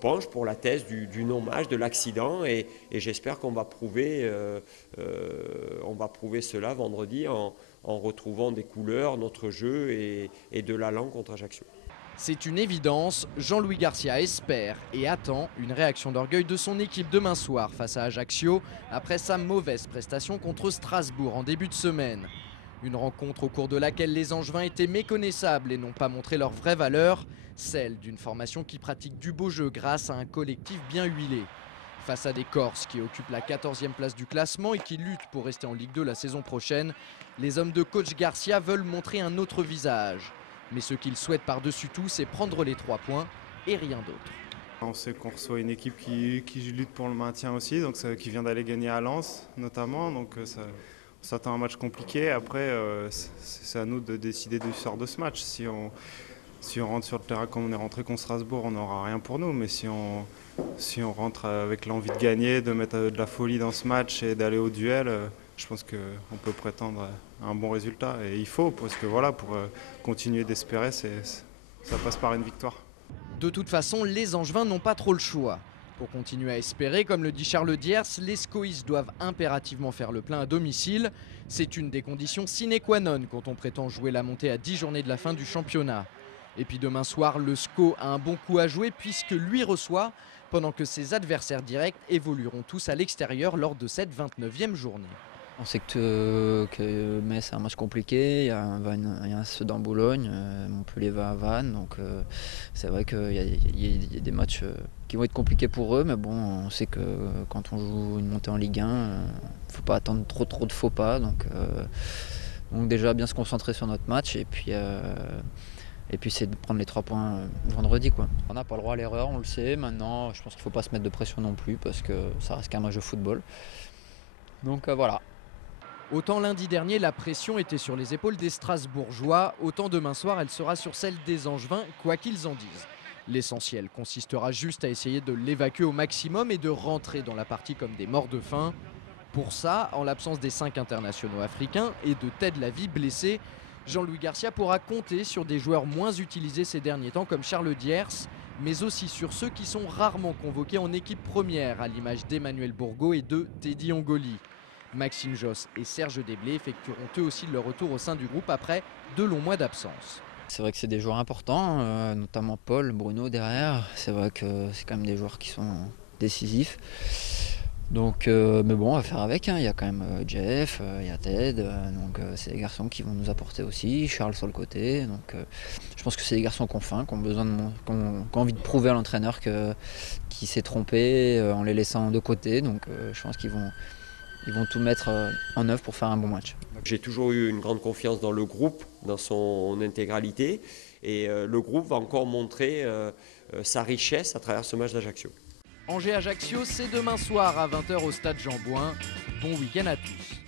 penche pour la thèse du non-match, de l'accident, et j'espère qu'on va prouver cela vendredi en retrouvant des couleurs, notre jeu et de l'allant contre Ajaccio. C'est une évidence, Jean-Louis Garcia espère et attend une réaction d'orgueil de son équipe demain soir face à Ajaccio après sa mauvaise prestation contre Strasbourg en début de semaine. Une rencontre au cours de laquelle les Angevins étaient méconnaissables et n'ont pas montré leur vraie valeur, celle d'une formation qui pratique du beau jeu grâce à un collectif bien huilé. Face à des Corses qui occupent la 14e place du classement et qui luttent pour rester en Ligue 2 la saison prochaine, les hommes de coach Garcia veulent montrer un autre visage. Mais ce qu'ils souhaitent par-dessus tout, c'est prendre les 3 points et rien d'autre. On sait qu'on reçoit une équipe qui lutte pour le maintien aussi, donc qui vient d'aller gagner à Lens notamment. Donc on s'attend à un match compliqué. Après, c'est à nous de décider du sort de ce match. Si on rentre sur le terrain comme on est rentré contre Strasbourg, on n'aura rien pour nous. Mais si on rentre avec l'envie de gagner, de mettre de la folie dans ce match et d'aller au duel, je pense qu'on peut prétendre à un bon résultat. Et il faut, parce que voilà, pour continuer d'espérer, ça passe par une victoire. De toute façon, les Angevins n'ont pas trop le choix. Pour continuer à espérer, comme le dit Charles Diers, les Scoïs doivent impérativement faire le plein à domicile. C'est une des conditions sine qua non quand on prétend jouer la montée à 10 journées de la fin du championnat. Et puis demain soir, le SCO a un bon coup à jouer puisque lui reçoit, pendant que ses adversaires directs évolueront tous à l'extérieur lors de cette 29e journée. On sait que Metz c'est un match compliqué, il y a un Sedan Boulogne, Montpellier va à Vannes, donc c'est vrai qu'il y a des matchs qui vont être compliqués pour eux, mais bon, on sait que quand on joue une montée en Ligue 1, il ne faut pas attendre trop de faux pas, donc déjà bien se concentrer sur notre match et puis c'est de prendre les 3 points vendredi, quoi. On n'a pas le droit à l'erreur, on le sait, maintenant je pense qu'il ne faut pas se mettre de pression non plus parce que ça reste qu'un match de football, donc voilà. Autant lundi dernier, la pression était sur les épaules des Strasbourgeois, autant demain soir, elle sera sur celle des Angevins, quoi qu'ils en disent. L'essentiel consistera juste à essayer de l'évacuer au maximum et de rentrer dans la partie comme des morts de faim. Pour ça, en l'absence des 5 internationaux africains et de Ted Lavie blessé, Jean-Louis Garcia pourra compter sur des joueurs moins utilisés ces derniers temps comme Charles Diers, mais aussi sur ceux qui sont rarement convoqués en équipe première, à l'image d'Emmanuel Bourgault et de Teddy Ongoli. Maxime Josse et Serge Desblés effectueront eux aussi leur retour au sein du groupe après 2 longs mois d'absence. C'est vrai que c'est des joueurs importants, notamment Paul, Bruno derrière. C'est vrai que c'est quand même des joueurs qui sont décisifs. Donc, mais bon, on va faire avec. Il y a quand même Jeff, il y a Ted. Donc c'est des garçons qui vont nous apporter aussi. Charles sur le côté. Donc je pense que c'est des garçons qui ont faim, qui ont envie de prouver à l'entraîneur qu'il s'est trompé en les laissant de côté. Donc je pense qu'ils vont tout mettre en œuvre pour faire un bon match. J'ai toujours eu une grande confiance dans le groupe, dans son intégralité. Et le groupe va encore montrer sa richesse à travers ce match d'Ajaccio. Angers-Ajaccio, c'est demain soir à 20h au stade Jean-Bouin. Bon week-end à tous.